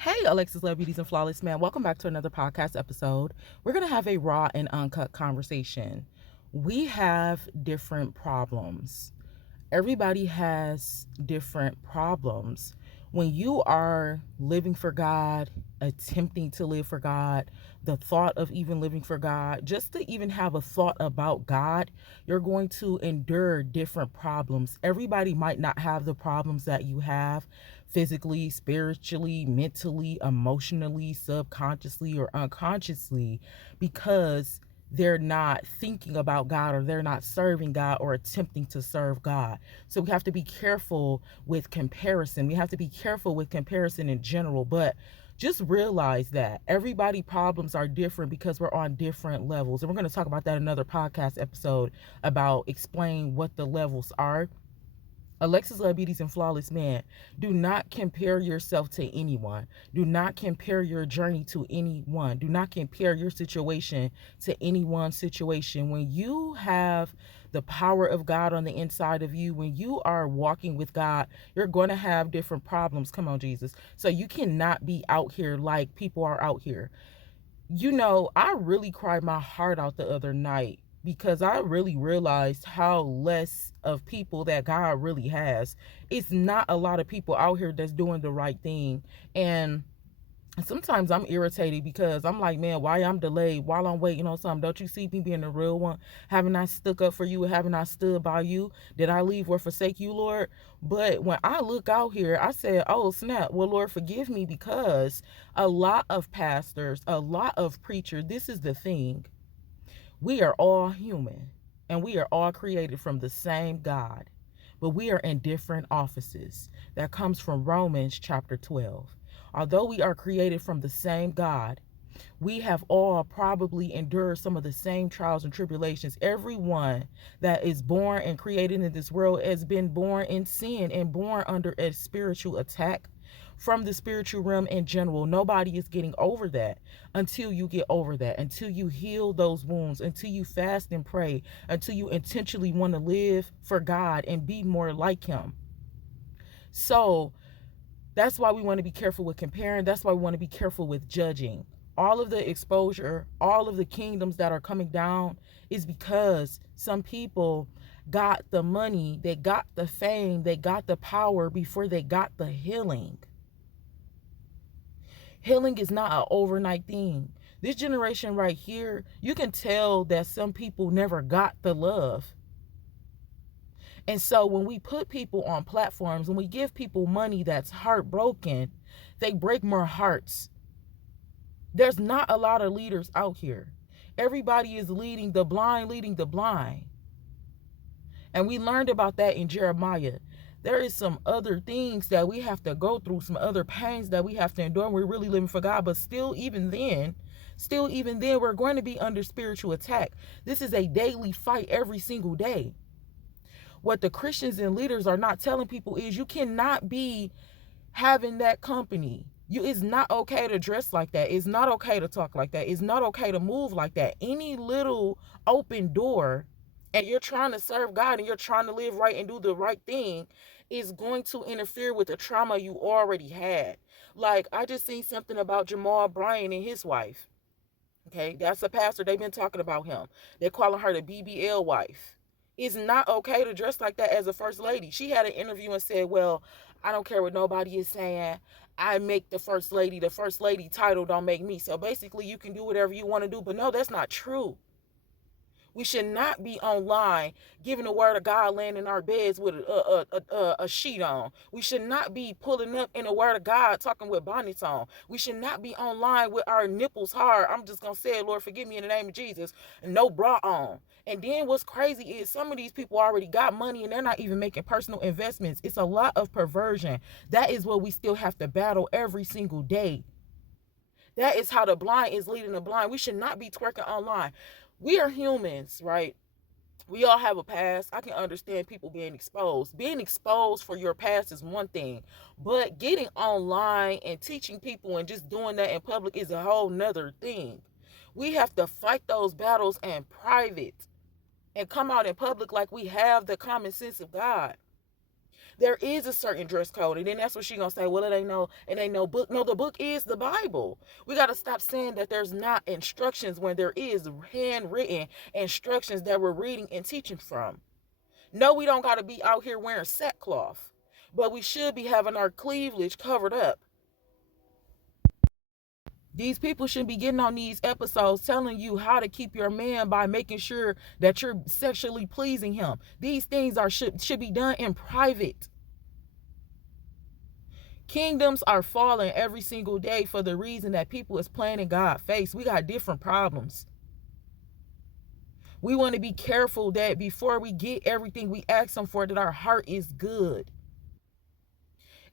Hey, Alexis Love Beauties and Flawless Man. Welcome back to another podcast episode. We're going to have a raw and uncut conversation. We have different problems. Everybody has different problems. When you are living for God, attempting to live for God, the thought of even living for God, just to even have a thought about God, you're going to endure different problems. Everybody might not have the problems that you have physically, spiritually, mentally, emotionally, subconsciously, or unconsciously because they're not thinking about God or they're not serving God or attempting to serve God. So we have to be careful with comparison. We have to be careful with comparison in general, but just realize that everybody problems are different because we're on different levels. And we're going to talk about that in another podcast episode about explain what the levels are. Alexis Love Beauties and Flawless Man, do not compare yourself to anyone. Do not compare your journey to anyone. Do not compare your situation to anyone's situation. When you have the power of God on the inside of you, when you are walking with God, you're going to have different problems. Come on, Jesus. So you cannot be out here like people are out here. I really cried my heart out the other night because I really realized how less of people that God really has. It's not a lot of people out here that's doing the right thing. And sometimes I'm irritated because I'm like, man, why I'm delayed while I'm waiting on something? Don't you see me being a real one? Haven't I stuck up for you? Haven't I stood by you? Did I leave or forsake you, Lord? But when I look out here, I said, oh, snap. Well, Lord, forgive me because a lot of pastors, a lot of preachers, this is the thing. We are all human and we are all created from the same God, but we are in different offices. That comes from Romans chapter 12. Although we are created from the same God, we have all probably endured some of the same trials and tribulations. Everyone that is born and created in this world has been born in sin and born under a spiritual attack from the spiritual realm in general. Nobody is getting over that until you get over that, until you heal those wounds, until you fast and pray, until you intentionally want to live for God and be more like Him. So that's why we want to be careful with comparing. That's why we want to be careful with judging. All of the exposure, all of the kingdoms that are coming down is because some people got the money, they got the fame, they got the power before they got the healing. Healing is not an overnight thing. This generation right here, you can tell that some people never got the love. And so when we put people on platforms, when we give people money that's heartbroken, they break more hearts. There's not a lot of leaders out here. Everybody is leading the blind. And we learned about that in Jeremiah. There is some other things that we have to go through, some other pains that we have to endure. We're really living for God, but still even then, we're going to be under spiritual attack. This is a daily fight every single day. What the Christians and leaders are not telling people is you cannot be having that company. It's not okay to dress like that. It's not okay to talk like that. It's not okay to move like that. Any little open door and you're trying to serve God and you're trying to live right and do the right thing is going to interfere with the trauma you already had. Like, I just seen something about Jamal Bryant and his wife. Okay, that's a pastor. They've been talking about him. They're calling her the BBL wife. It's not okay to dress like that as a first lady. She had an interview and said, well, I don't care what nobody is saying. I make the first lady. The first lady title don't make me. So basically you can do whatever you want to do. But no, that's not true. We should not be online giving the word of God laying in our beds with a sheet on. We should not be pulling up in the word of God talking with bonnets on. We should not be online with our nipples hard. I'm just going to say it, Lord, forgive me in the name of Jesus. And no bra on. And then what's crazy is some of these people already got money and they're not even making personal investments. It's a lot of perversion. That is what we still have to battle every single day. That is how the blind is leading the blind. We should not be twerking online. We are humans, right? We all have a past. I can understand people being exposed. Being exposed for your past is one thing, but getting online and teaching people and just doing that in public is a whole nother thing. We have to fight those battles in private and come out in public like we have the common sense of God. There is a certain dress code, and then that's what she gonna say. Well, it ain't no book. No, the book is the Bible. We gotta stop saying that there's not instructions when there is handwritten instructions that we're reading and teaching from. No, we don't gotta be out here wearing sackcloth, but we should be having our cleavage covered up. These people shouldn't be getting on these episodes telling you how to keep your man by making sure that you're sexually pleasing him. These things should be done in private. Kingdoms are falling every single day for the reason that people is playing in God's face. We got different problems. We want to be careful that before we get everything we ask him for, that our heart is good.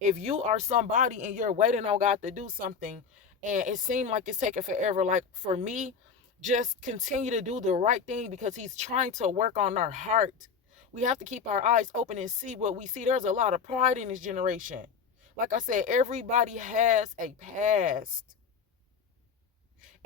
If you are somebody and you're waiting on God to do something and it seems like it's taking forever, like for me, just continue to do the right thing because he's trying to work on our heart. We have to keep our eyes open and see what we see. There's a lot of pride in this generation. Like I said, everybody has a past.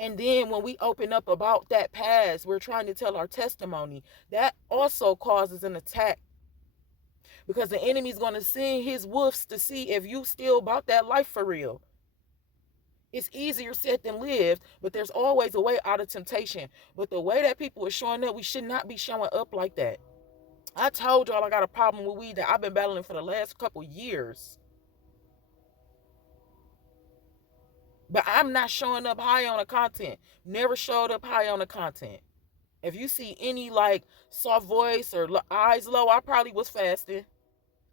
And then when we open up about that past, we're trying to tell our testimony. That also causes an attack because the enemy's going to send his wolves to see if you still about that life for real. It's easier said than lived, but there's always a way out of temptation. But the way that people are showing up, we should not be showing up like that. I told y'all I got a problem with weed that I've been battling for the last couple years. But I'm not showing up high on the content. Never showed up high on the content. If you see any like soft voice or eyes low, I probably was fasting.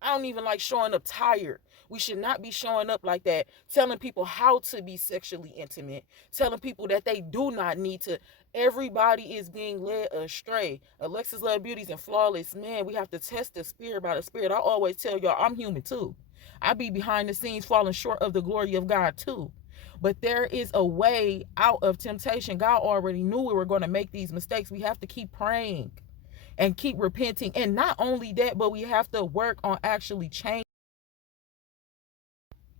I don't even like showing up tired. We should not be showing up like that, telling people how to be sexually intimate, telling people that they do not need to. Everybody is being led astray. Alexis Love Beauties and Flawless, man, we have to test the spirit by the spirit. I always tell y'all, I'm human too. I be behind the scenes falling short of the glory of God too. But there is a way out of temptation. God already knew we were going to make these mistakes. We have to keep praying and keep repenting. And not only that, but we have to work on actually changing.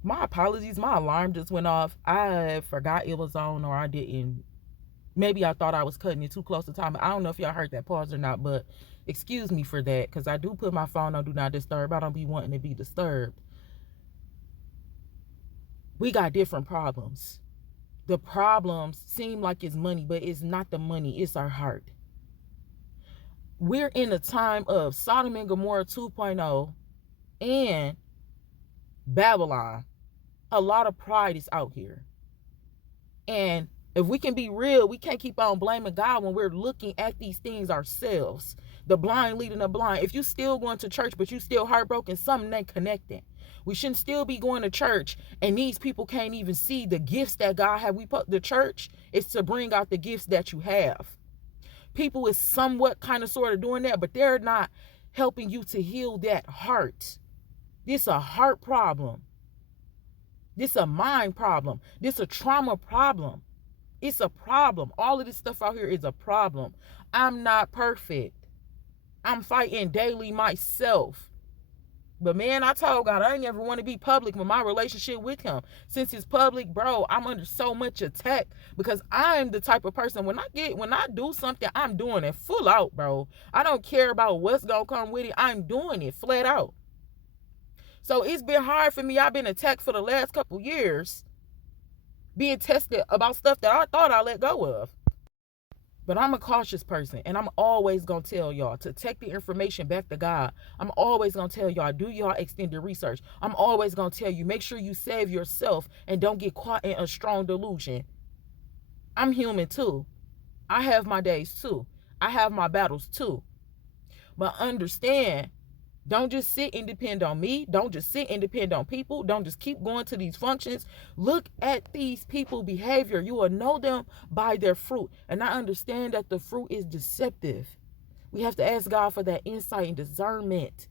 My apologies. My alarm just went off. I forgot it was on, or I didn't. Maybe I thought I was cutting it too close to time. I don't know if y'all heard that pause or not, but excuse me for that, because I do put my phone on Do Not Disturb. I don't be wanting to be disturbed. We got different problems. The problems seem like it's money, but it's not the money. It's our heart. We're in a time of Sodom and Gomorrah 2.0 and Babylon. A lot of pride is out here. And if we can be real, we can't keep on blaming God when we're looking at these things ourselves. The blind leading the blind. If you still going to church, but you still heartbroken, something ain't connecting. We shouldn't still be going to church and these people can't even see the gifts that God have. The church is to bring out the gifts that you have. People is somewhat kind of sort of doing that, but they're not helping you to heal that heart. This a heart problem. This a mind problem. This a trauma problem. It's a problem. All of this stuff out here is a problem. I'm not perfect. I'm fighting daily myself. But man, I told God I ain't never want to be public with my relationship with him. Since it's public, bro, I'm under so much attack because I'm the type of person when I do something, I'm doing it full out, bro. I don't care about what's gonna come with it. I'm doing it flat out. So it's been hard for me. I've been attacked for the last couple years, being tested about stuff that I thought I let go of. But I'm a cautious person, and I'm always going to tell y'all to take the information back to God. I'm always going to tell y'all, do y'all extended research. I'm always going to tell you, make sure you save yourself and don't get caught in a strong delusion. I'm human too. I have my days too. I have my battles too. But understand, don't just sit and depend on me. Don't just sit and depend on people. Don't just keep going to these functions. Look at these people's behavior. You will know them by their fruit. And I understand that the fruit is deceptive. We have to ask God for that insight and discernment.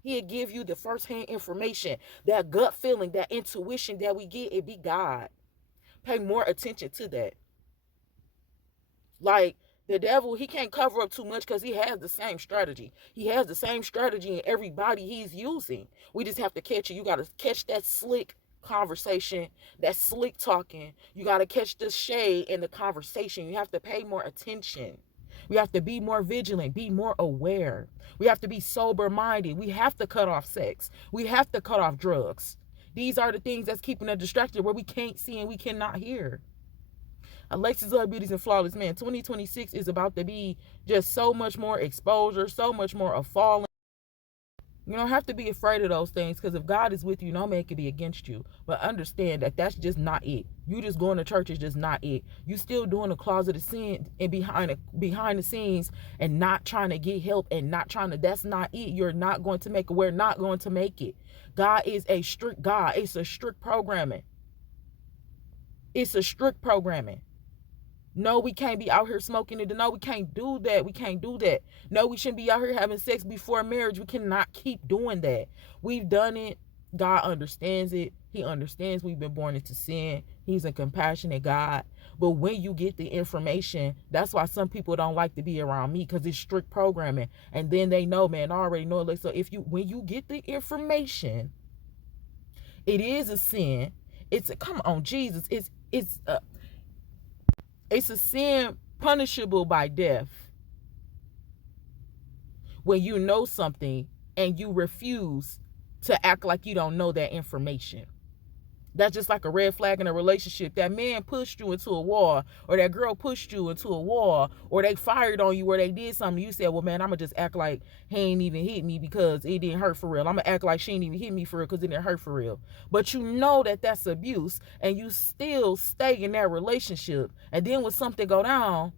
He'll give you the firsthand information, that gut feeling, that intuition that we get. It be God. Pay more attention to that. Like, the devil, he can't cover up too much because he has the same strategy. He has the same strategy in everybody he's using. We just have to catch it. You got to catch that slick conversation, that slick talking. You got to catch the shade in the conversation. You have to pay more attention. We have to be more vigilant, be more aware. We have to be sober minded. We have to cut off sex. We have to cut off drugs. These are the things that's keeping us distracted, where we can't see and we cannot hear. Alexis Love Beauties and Flawless Man, 2026 is about to be just so much more exposure, so much more of falling. You don't have to be afraid of those things, because if God is with you, no man can be against you. But understand that that's just not it. You just going to church is just not it. You still doing the closet of sin and behind the scenes and not trying to get help and not trying to, that's not it. You're not going to make it. We're not going to make it. God is a strict God. It's a strict programming. It's a strict programming. No, we can't be out here smoking it. No, we can't do that. We can't do that. No, we shouldn't be out here having sex before marriage. We cannot keep doing that. We've done it. God understands it. He understands we've been born into sin. He's a compassionate God. But when you get the information, that's why some people don't like to be around me, because it's strict programming. And then they know, man, I already know it. So when you get the information, it is a sin. Come on, Jesus. It's a sin punishable by death when you know something and you refuse to act like you don't know that information. That's just like a red flag in a relationship. That man pushed you into a wall, or that girl pushed you into a wall, or they fired on you, or they did something. You said, well, man, I'm going to just act like he ain't even hit me because it didn't hurt for real. I'm going to act like she ain't even hit me for real because it didn't hurt for real. But you know that that's abuse, and you still stay in that relationship. And then when something go down,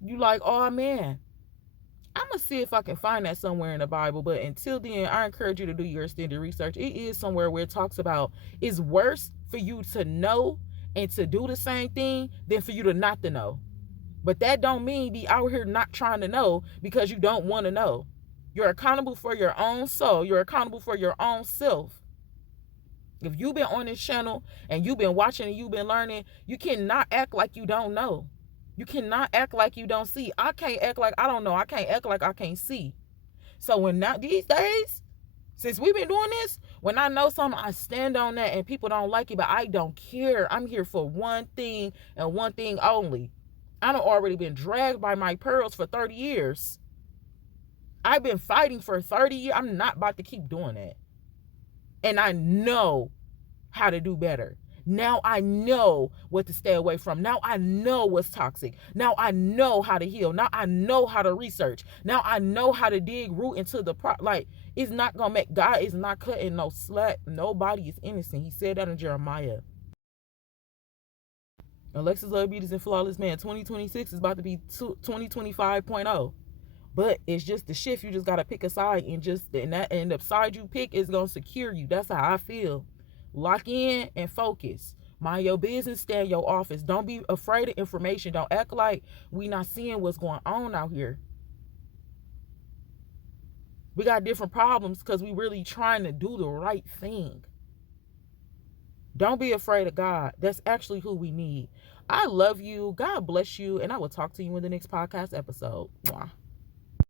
you like, oh, man, I'm going to see if I can find that somewhere in the Bible. But until then, I encourage you to do your extended research. It is somewhere where it talks about it's worse for you to know and to do the same thing than for you to not to know. But that don't mean be out here not trying to know because you don't want to know. You're accountable for your own soul. You're accountable for your own self. If you've been on this channel and you've been watching and you've been learning, you cannot act like you don't know. You cannot act like you don't see. I can't act like I don't know. I can't act like I can't see. So these days, since we've been doing this, when I know something, I stand on that, and people don't like it, but I don't care. I'm here for one thing and one thing only. I've already been dragged by my pearls for 30 years. I've been fighting for 30 years. I'm not about to keep doing that. And I know how to do better. Now I know what to stay away from. Now I know what's toxic. Now I know how to heal. Now I know how to research. Now I know how to dig root into the it's not gonna make, God is not cutting no slack. Nobody is innocent. He said that in Jeremiah. Alexis Love Beauties and Flawless Man, 2026 is about to be 2025.0. But it's just the shift. You just gotta pick a side, and the side you pick is gonna secure you. That's how I feel. Lock in and focus. Mind your business, stay in your office. Don't be afraid of information. Don't act like we not seeing what's going on out here. We got different problems because we really trying to do the right thing. Don't be afraid of God. That's actually who we need. I love you. God bless you. And I will talk to you in the next podcast episode. Mwah.